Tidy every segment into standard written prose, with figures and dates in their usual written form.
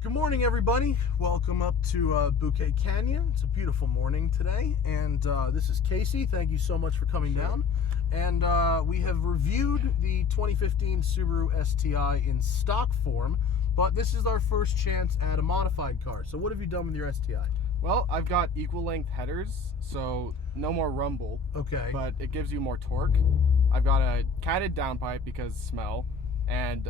Good morning, everybody. Welcome up to Bouquet Canyon. It's a beautiful morning today, and this is Casey. Thank you so much for coming down. And we have reviewed the 2015 Subaru STI in stock form, but this is our first chance at a modified car. So what have you done with your STI? Well, I've got equal length headers, so no more rumble. Okay. But it gives you more torque. I've got a catted downpipe because smell, and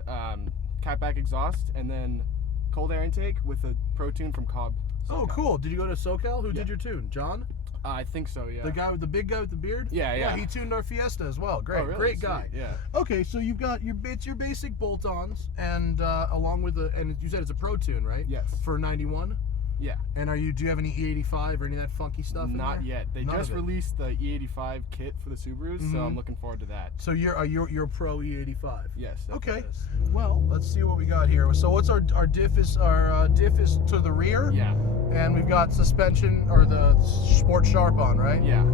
catback exhaust, and then cold air intake with a Pro Tune from Cobb. Oh, cool. Did you go to SoCal? Who did your tune? John? I think so, yeah. The big guy with the beard? Yeah. He tuned our Fiesta as well. Great, Oh, really? great guy. Sweet. Yeah. Okay, so you've got your basic bolt-ons, and along with and you said it's a Pro Tune, right? Yes. For 91. Yeah. And do you have any E85 or any of that funky stuff? Not yet. They None just of it. released the E85 kit for the Subarus, so I'm looking forward to that. So you're pro E85. Yes. That's Okay. what it is. Well, let's see what we got here. So what's our diff is to the rear. Yeah. And we've got suspension or the Sport Sharp on, right? Yeah.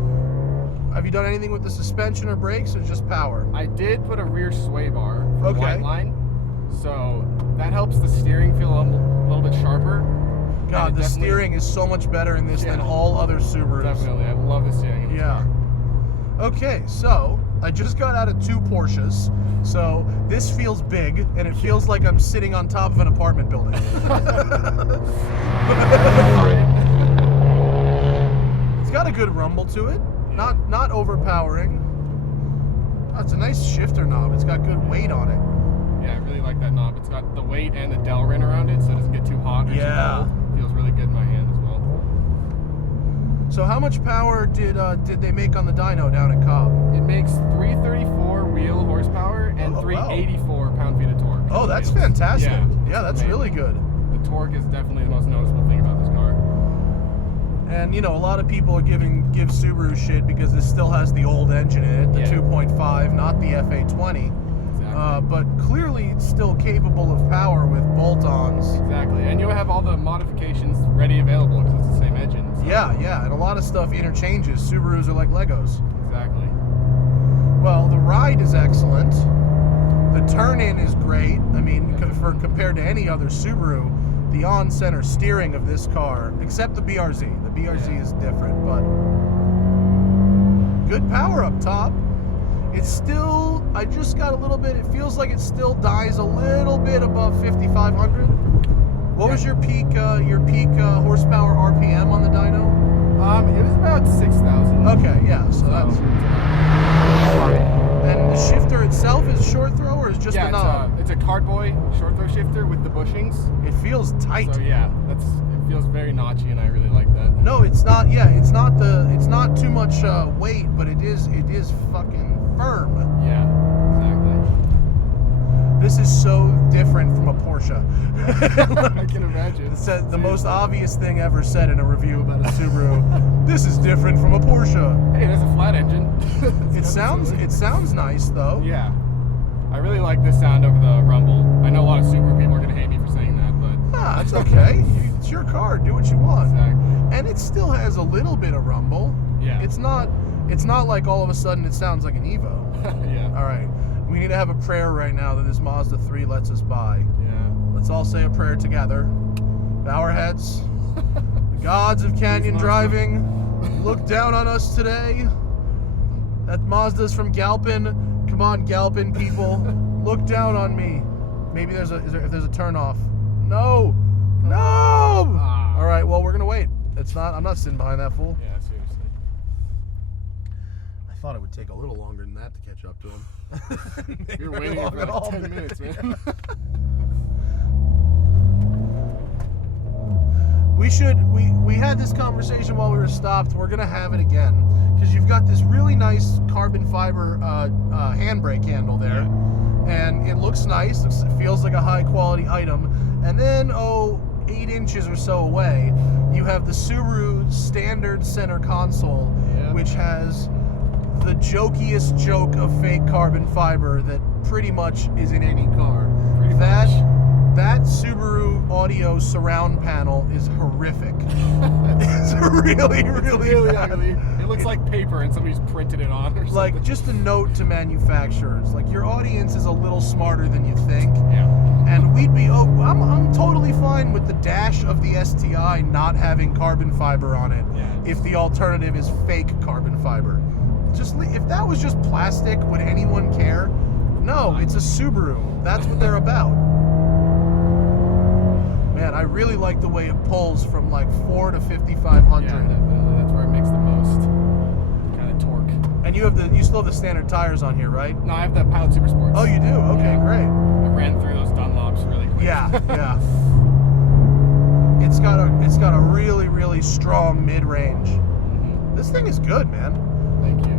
Have you done anything with the suspension or brakes, or just power? I did put a rear sway bar for Okay. white line, so that helps the steering feel a little bit sharper. God, the steering is so much better in this than all other Subarus. Definitely, I love the steering in this car. Okay, so I just got out of 2 Porsches, so this feels big, and it feels like I'm sitting on top of an apartment building. It's got a good rumble to it, not overpowering. That's a nice shifter knob. It's got good weight on it. Yeah, I really like that knob. It's got the weight and the Delrin around it, so it doesn't get too hot or too cold. Feels really good in my hand as well. So how much power did they make on the dyno down at Cobb? It makes 334 wheel horsepower and 384 pound-feet of torque. Oh, that's fantastic. Yeah, that's really good. The torque is definitely the most noticeable thing about this car. And, a lot of people give Subaru shit because this still has the old engine in it, the 2.5, not the FA20. Exactly. But clearly it's still capable of power with bolt-ons. Exactly, and you'll have all the modifications ready available because it's the same engine. So. Yeah, and a lot of stuff interchanges. Subarus are like Legos. Exactly. Well, the ride is excellent. The turn-in is great. I mean, compared to any other Subaru, the on-center steering of this car, except the BRZ. The BRZ is different, but good power up top. It's still, I just got a little bit, it feels like it still dies a little bit above 5,500. What was your peak horsepower RPM on the dyno? It was about 6,000. Okay, yeah, so that's... And the shifter itself is short throw, or is just the knob? It's a Cardboy short throw shifter with the bushings. It feels tight. So yeah, it feels very notchy, and I really like that. No, it's not. Yeah, it's not too much weight, but it is fucking firm. Yeah, exactly. This is so different from a Porsche. I can imagine. It's the most obvious thing ever said in a review about a Subaru. This is different from a Porsche. Hey, it has a flat engine. It sounds nice though. Yeah, I really like this sound over the rumble. I know a lot of Subaru people are gonna hate me for saying that, but it's okay. It's your car. Do what you want. Exactly. And it still has a little bit of rumble. Yeah. It's not like all of a sudden it sounds like an Evo. Yeah. All right. We need to have a prayer right now that this Mazda 3 lets us by. Yeah. Let's all say a prayer together. Bow our heads. The gods of canyon driving, look down on us today. That Mazda's from Galpin. Come on, Galpin people. Look down on me. Maybe if there's a turn off. No. All right, well, we're going to wait. I'm not sitting behind that fool. Yeah, seriously. I thought it would take a little longer than that to catch up to him. You're waiting for like 10 minutes, man. We had this conversation while we were stopped. We're gonna have it again because you've got this really nice carbon fiber handbrake handle there, and it looks nice. It feels like a high quality item. And then 8 inches or so away, you have the Subaru standard center console, which has the jokiest joke of fake carbon fiber that pretty much is in any car. That Subaru audio surround panel is horrific. It's really Really bad. ugly. It looks like paper and somebody's printed it on or something. Like, just a note to manufacturers, like, your audience is a little smarter than you think. Yeah. And we'd be, I'm totally fine with the dash of the STI not having carbon fiber on it, Yeah. if the alternative is fake carbon fiber. Just if that was just plastic, would anyone care? No, it's a Subaru. That's what they're about. Man, I really like the way it pulls from like 4 to 5,500. Yeah, definitely. That's where it makes the most kind of torque. And you still have the standard tires on here, right? No, I have the Pilot Super Sports. Oh, you do? Okay, Yeah. great. I ran through those Dunlops really quick. Yeah, yeah. It's got a really strong mid-range. Mhm. This thing is good, man. Thank you.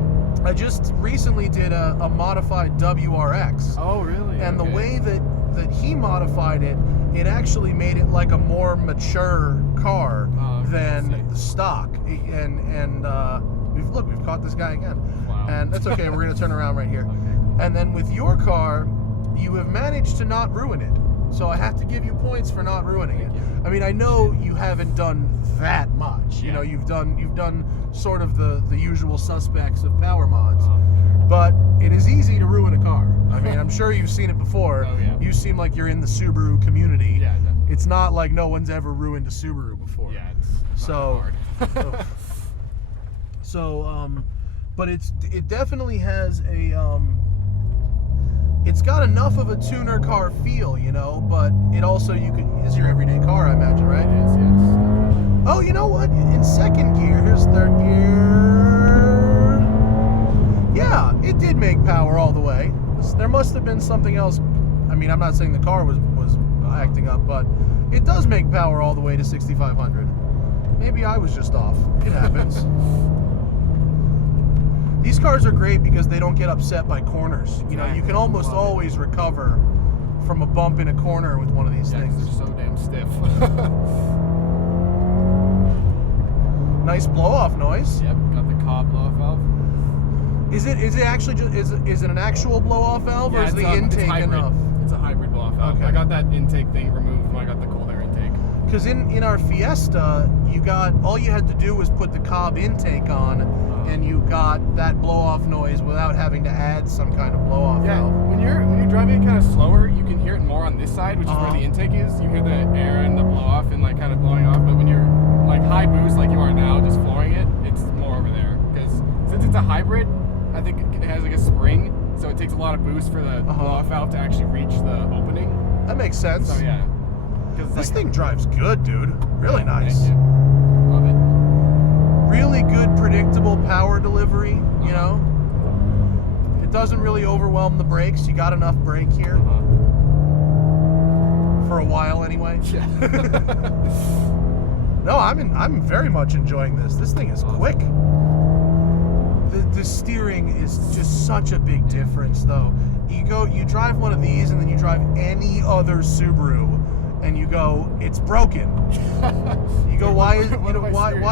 I just recently did a modified WRX. Oh, really? And Okay. the way that he modified it, it actually made it like a more mature car Oh, okay, I than see. the stock. And we've caught this guy again. Wow. And that's okay. We're gonna turn around right here. Okay. And then with your car, you have managed to not ruin it. So I have to give you points for not ruining it. Thank you. I mean, I know you haven't done that much. You Yeah. know, you've done sort of the usual suspects of power mods. Oh, But it is easy to ruin a car. I mean, I'm sure you've seen it before. Oh, yeah. You seem like you're in the Subaru community. yeah, definitely. It's not like no one's ever ruined a Subaru before. Yeah, it's not So- hard. So, but it definitely has it's got enough of a tuner car feel, you know, but it also, it's your everyday car, I imagine, right? It is, yes. Definitely. Oh, you know what? In second gear, here's third gear. Yeah, it did make power all the way. There must have been something else. I mean, I'm not saying the car was acting up, but it does make power all the way to 6,500. Maybe I was just off. It happens. These cars are great because they don't get upset by corners. You know, you can almost Love it. always recover from a bump in a corner with one of these Yeah, 'cause things. they're so damn stiff. Nice blow-off noise. Yep, got the Cobb blow-off valve. Is it actually just is it an actual blow-off valve, or is the it's intake hybrid. enough? It's a hybrid blow-off valve. Okay. I got that intake thing removed when I got the cold air intake. Because in our Fiesta, all you had to do was put the Cobb intake on, and you got that blow-off noise without having to add some kind of blow-off Yeah, valve. when you're driving it kind of slower, you can hear it more on this side, which is where the intake is. You hear the air and the blow-off and like kind of blowing off. But when you're like high boost, like you are now, just flooring it, it's more over there. Because since it's a hybrid, I think it has like a spring, so it takes a lot of boost for the blow-off valve to actually reach the opening. That makes sense. So yeah, 'cause it's This like, thing drives good, dude. Really nice. Thank you. Love it. Really good, predictable power delivery. You know, it doesn't really overwhelm the brakes. You got enough brake here for a while, anyway. Yeah. No, I'm very much enjoying this. This thing is quick. The steering is just such a big difference, though. You drive one of these, and then you drive any other Subaru, and you go, it's broken. You go, why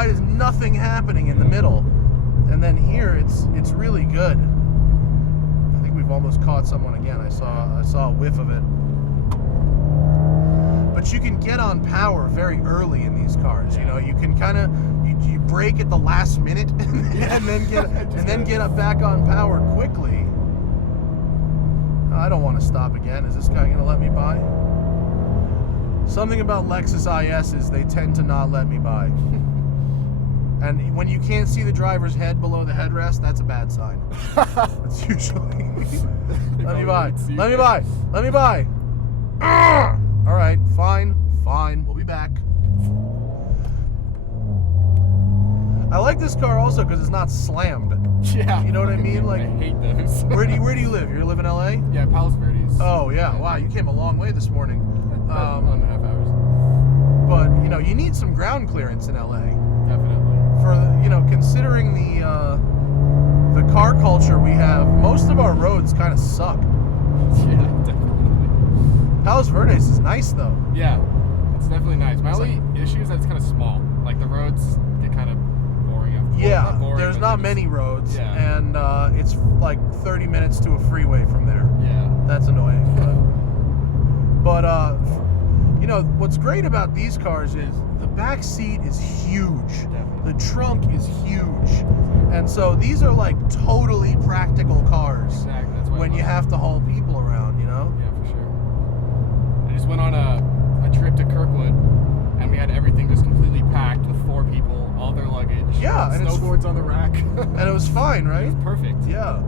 is nothing happening in the middle? And then here, it's really good. I think we've almost caught someone again. I saw a whiff of it. But you can get on power very early in these cars. You know, you can kind of you brake at the last minute and then get up back on power quickly. I don't want to stop again. Is this guy gonna let me by? Something about Lexus ISs, they tend to not let me by. And when you can't see the driver's head below the headrest, that's a bad sign. That's usually. Let me by. Let me by. Let me by. All right, fine. We'll be back. I like this car also because it's not slammed. Yeah. You know what I fucking mean? hate- Like, I hate those. where do you live? You live in LA? Yeah, Palos Verdes. Oh yeah. Wow, you came a long way this morning. About 1.5 hours. But you know, you need some ground clearance in LA. Definitely. For considering the car culture we have, most of our roads kind of suck. Yeah, definitely. Palos Verdes is nice though. Yeah, it's definitely nice. My only issue is that it's kind of small. Like the roads get kind of boring after. Yeah, not boring, there's but not they're many roads, Yeah. and it's like 30 minutes to a freeway from there. Yeah. That's annoying. But You know, what's great about these cars is the back seat is huge. Definitely. The trunk is huge. And so these are like totally practical cars. Exactly. That's why when you have to haul people around, you know? Yeah, for sure. I just went on a trip to Kirkwood, and we had everything just completely packed with 4 people, all their luggage. Yeah, and snowboards on the rack. And it was fine, right? It was perfect. Yeah.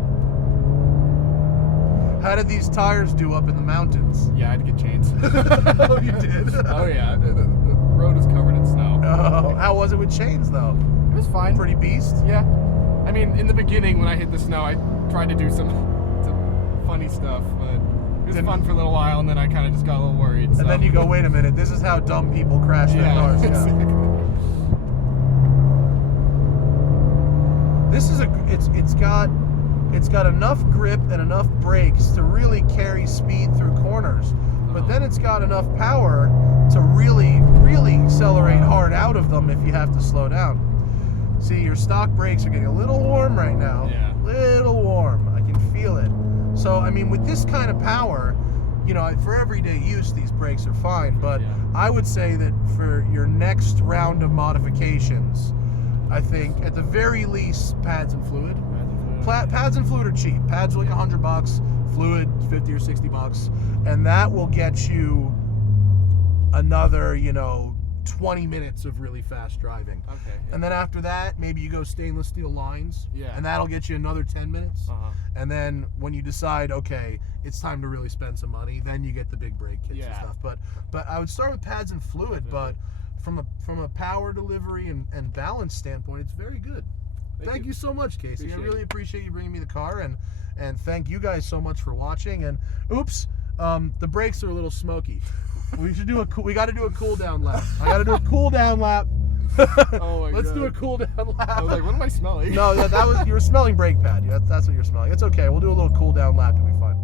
How did these tires do up in the mountains? Yeah, I had to get chains. Oh, you did? Oh yeah, the road was covered in snow. Oh, how was it with chains though? It was fine. Pretty beast? Yeah. I mean, in the beginning when I hit the snow, I tried to do some funny stuff, but it was fun for a little while, and then I kind of just got a little worried. And then you go, wait a minute, this is how dumb people crash their cars. Yeah. Exactly. This is it's got enough grip and enough brakes to really carry speed through corners, but then it's got enough power to really accelerate hard out of them if you have to slow down. See, your stock brakes are getting a little warm right now. Yeah. Little warm. I can feel it. So, I mean, with this kind of power, you know, for everyday use, these brakes are fine, but Yeah. I would say that for your next round of modifications, I think at the very least, pads and fluid. Pads and fluid are cheap. Pads are like $100, fluid 50 or 60 bucks, and that will get you another, you know, 20 minutes of really fast driving. Okay. Yeah. And then after that, maybe you go stainless steel lines, Yeah. and that'll get you another 10 minutes. Uh-huh. And then when you decide, okay, it's time to really spend some money, then you get the big brake kits and Yeah. stuff. But I would start with pads and fluid, but from a power delivery and balance standpoint, it's very good. Thank you so much, Casey. I really appreciate you bringing me the car, and thank you guys so much for watching. And oops, the brakes are a little smoky. We got to do a cool down lap. I got to do a cool down lap. Oh my Let's God. do a cool down lap. I was like, what am I smelling? No, that was you were smelling brake pad. That's what you're smelling. It's okay. We'll do a little cool down lap. It'll be fun.